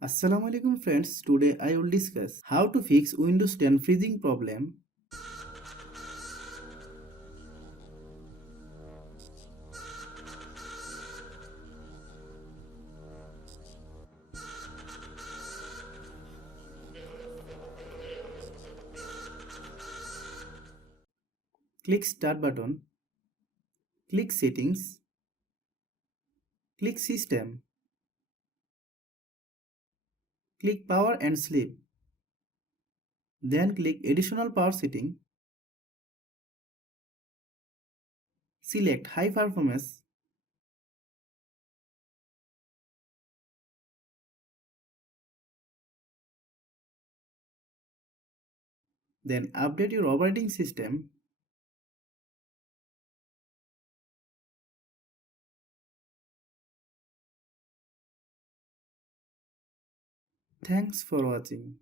Assalamualaikum friends, today I will discuss how to fix Windows 10 freezing problem. Click Start button, click Settings, click System, click Power and Sleep, then click Additional Power Setting, select High Performance, then update your operating system. Thanks for watching.